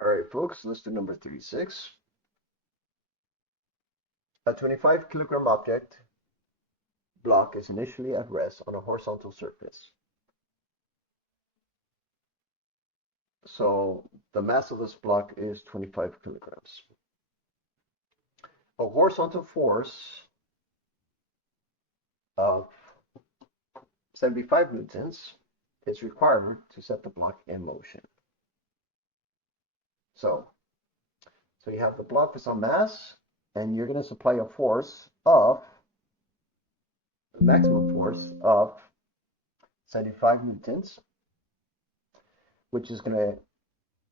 All right, folks, let's do number 36. A 25 kilogram object block is initially at rest on a horizontal surface. So the mass of this block is 25 kilograms. A horizontal force of 75 newtons is required to set the block in motion. So you have the block with some mass, and you're going to supply a force of the maximum force of 75 newtons, which is going to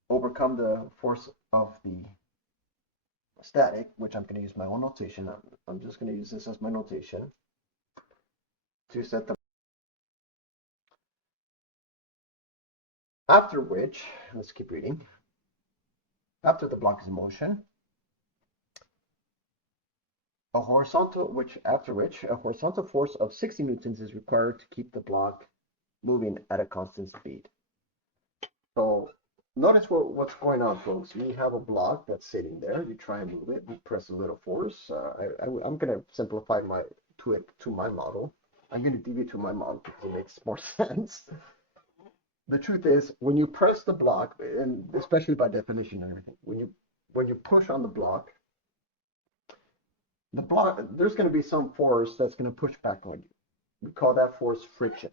overcome the force of the static, which I'm going to use my own notation. I'm just going to use this as my notation to set the. After which, let's keep reading. After the block is in motion, after which a horizontal force of 60 newtons is required to keep the block moving at a constant speed. So notice what's going on, folks. We have a block that's sitting there. You try and move it. You press a little force. I'm going to simplify to my model. I'm going to deviate to my model because it makes more sense. The truth is, when you press the block, and especially by definition and everything, when you push on the block, there's going to be some force that's going to push back on you. We call that force friction.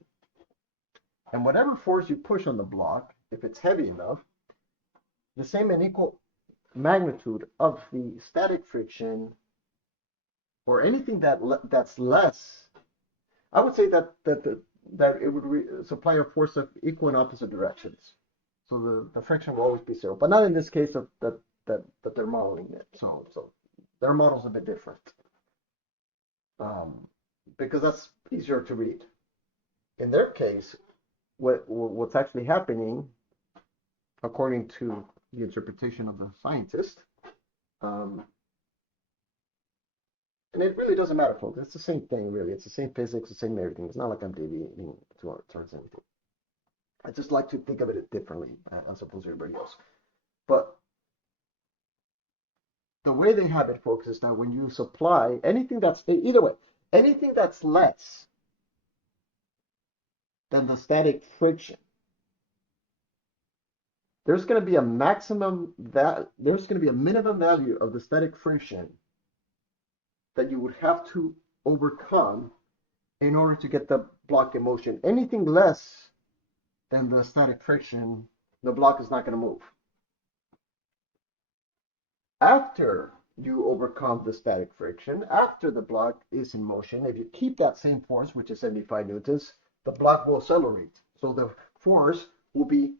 And whatever force you push on the block, if it's heavy enough, the same and equal magnitude of the static friction, or anything that's less, I would say that it would supply a force of equal and opposite directions. So the friction will always be zero, but not in this case that they're modeling it. So their model's a bit different, because that's easier to read. In their case, what's actually happening, according to the interpretation of the scientist, and it really doesn't matter, folks. It's the same thing, really. It's the same physics, the same everything. It's not like I'm deviating towards anything. I just like to think of it differently, as opposed to everybody else. But the way they have it, folks, is that when you supply anything anything that's less than the static friction, there's going to be a minimum value of the static friction that you would have to overcome in order to get the block in motion. Anything less than the static friction, the block is not going to move. After you overcome the static friction, after the block is in motion, if you keep that same force, which is 75 newtons, the block will accelerate. So the force will be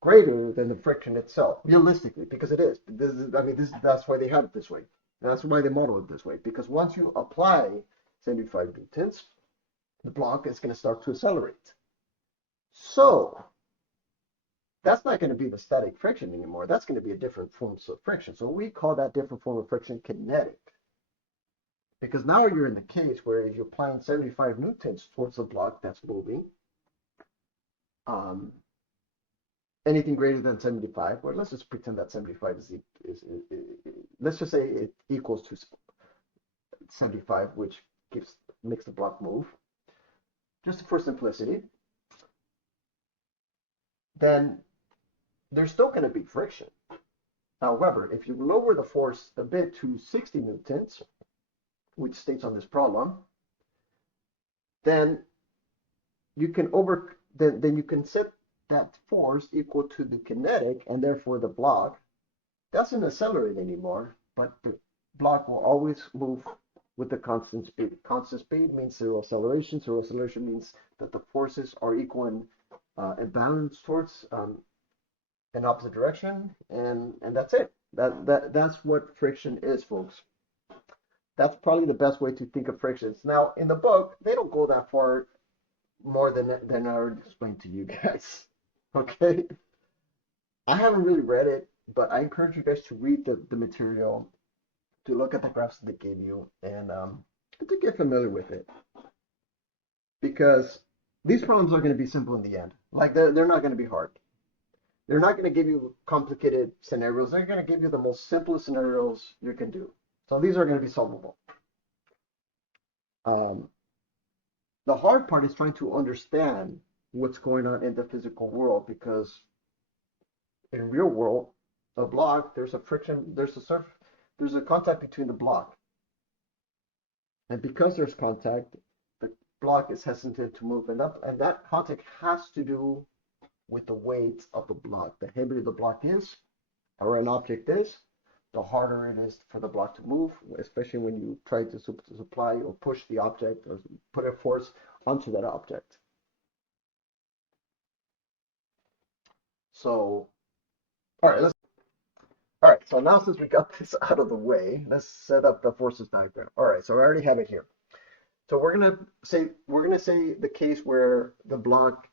greater than the friction itself, realistically, because it is. That's why they have it this way. That's why they model it this way, because once you apply 75 newtons, the block is going to start to accelerate. So that's not going to be the static friction anymore. That's going to be a different form of friction. So we call that different form of friction kinetic. Because now you're in the case where you're applying 75 newtons towards the block that's moving. Anything greater than 75, or let's just pretend that 75 let's just say it equals to 75, which makes the block move, just for simplicity, then there's still going to be friction. However, if you lower the force a bit to 60 newtons, which states on this problem, then you can set that force equal to the kinetic, and therefore the block doesn't accelerate anymore, but the block will always move with the constant speed. Constant speed means zero acceleration. Zero acceleration means that the forces are equal and balanced towards an opposite direction, and that's it. That's what friction is, folks. That's probably the best way to think of frictions. Now, in the book, they don't go that far more than I already explained to you guys. Okay? I haven't really read it, but I encourage you guys to read the material, to look at the graphs that they gave you, and to get familiar with it. Because these problems are going to be simple in the end. Like, they're not going to be hard. They're not going to give you complicated scenarios. They're going to give you the most simplest scenarios you can do. So these are going to be solvable. The hard part is trying to understand what's going on in the physical world, because in real world, a block, there's a friction, there's a contact between the block. And because there's contact, the block is hesitant to move. And that contact has to do with the weight of the block. The heavier the block is, or an object is, the harder it is for the block to move, especially when you try to supply or push the object or put a force onto that object. So, all right, so now since we got this out of the way, let's set up the forces diagram. All right, so I already have it here. So we're gonna say the case where the block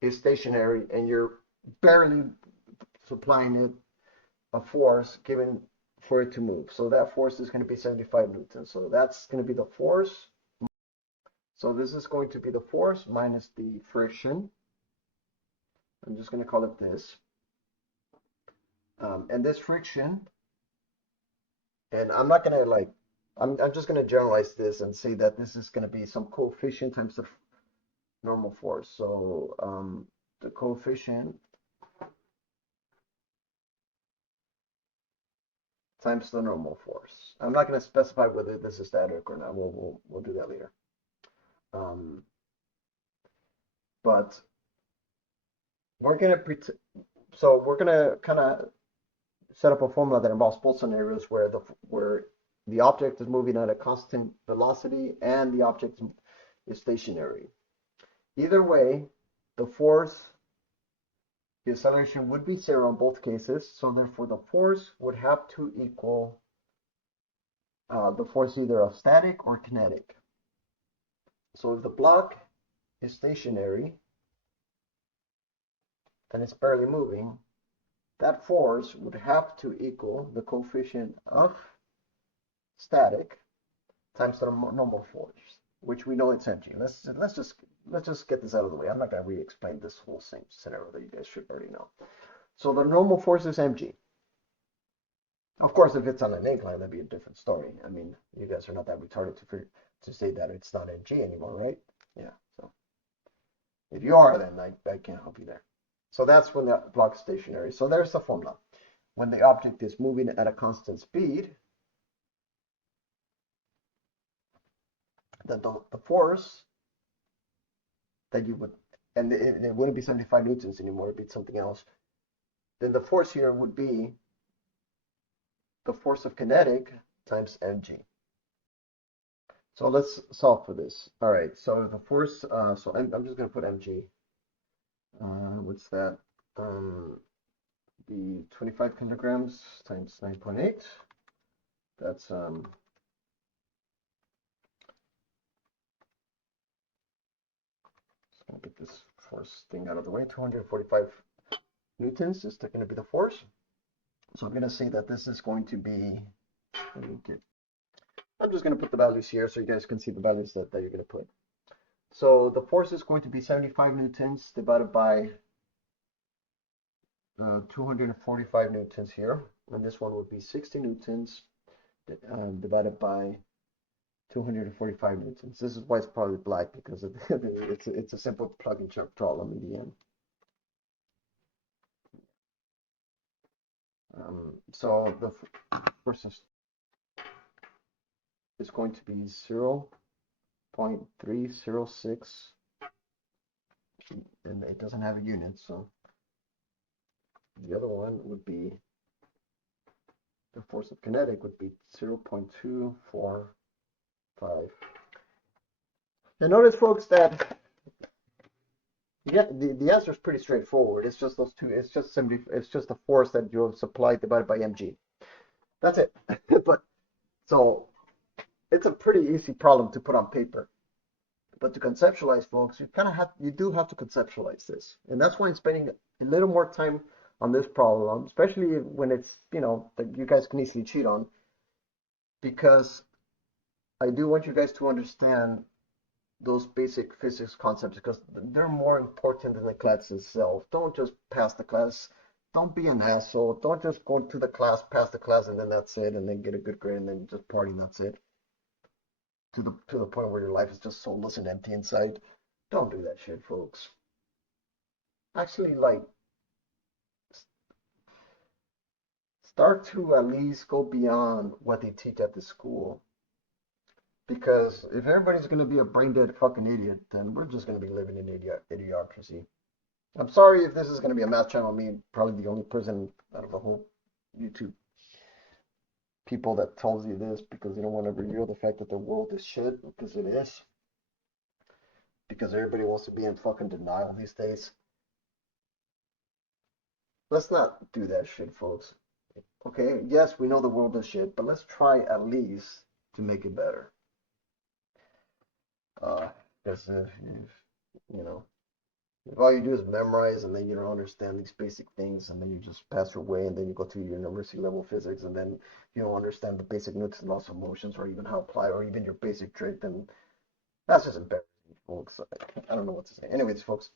is stationary and you're barely supplying it a force given for it to move. So that force is going to be 75 newtons. So that's going to be the force. So this is going to be the force minus the friction. I'm just going to call it this. And this friction, and I'm not going to I'm just going to generalize this and say that this is going to be some coefficient times the normal force. So the coefficient times the normal force. I'm not going to specify whether this is static or not. We'll do that later. But we're going to kind of set up a formula that involves both scenarios where the object is moving at a constant velocity and the object is stationary. Either way, the acceleration would be zero in both cases. So therefore, the force would have to equal the force either of static or kinetic. So if the block is stationary and it's barely moving, that force would have to equal the coefficient of static times the normal force, which we know it's mg. Let's just get this out of the way. I'm not going to re-explain this whole same scenario that you guys should already know. So the normal force is mg. Of course, if it's on an incline, that'd be a different story. I mean, you guys are not that retarded to say that it's not mg anymore, right? Yeah. So if you are, then I can't help you there. So that's when the block is stationary. So there's the formula. When the object is moving at a constant speed, then the force that you would, and it wouldn't be 75 newtons anymore, it'd be something else. Then the force here would be the force of kinetic times mg. So let's solve for this. All right, so the force, so I'm just going to put mg. What's that? The 25 kilograms times 9.8. That's so I'll get this force thing out of the way. 245 newtons is going to be the force. So I'm going to say that this is going to be, I'm just going to put the values here so you guys can see the values that you're going to put. So the force is going to be 75 newtons divided by 245 newtons here. And this one would be 60 newtons divided by 245 newtons. This is why it's probably black, because it's a simple plug and chug problem in the end. So the force is going to be 0.306, and it doesn't have a unit, so the other one would be, the force of kinetic would be 0.245. And notice, folks, that the answer is pretty straightforward. It's just those two. It's just the force that you have supplied divided by mg. That's it. But so it's a pretty easy problem to put on paper. But to conceptualize, folks, you do have to conceptualize this, and that's why I'm spending a little more time on this problem, especially when it's, that you guys can easily cheat on, because I do want you guys to understand those basic physics concepts because they're more important than the class itself. Don't just pass the class. Don't be an asshole. Don't just go to the class, pass the class, and then that's it, and then get a good grade, and then just party, and that's it. To the point where your life is just soulless and empty inside. Don't do that shit, folks. Actually, like, start to at least go beyond what they teach at the school. Because if everybody's going to be a brain dead fucking idiot, then we're just going to be living in idiocracy. I'm sorry if this is going to be a math channel. Me, probably the only person out of the whole YouTube people that tells you this because they don't want to reveal the fact that the world is shit, because it is. Because everybody wants to be in fucking denial these days. Let's not do that shit, folks. Okay, yes, we know the world is shit, but let's try at least to make it better. Because you know, if all you do is memorize and then you don't understand these basic things and then you just pass your way and then you go to your university level physics and then you don't understand the basic Newton's laws of motions or even how to apply or even your basic trig, then that's just embarrassing, folks. I don't know what to say. Anyways, folks,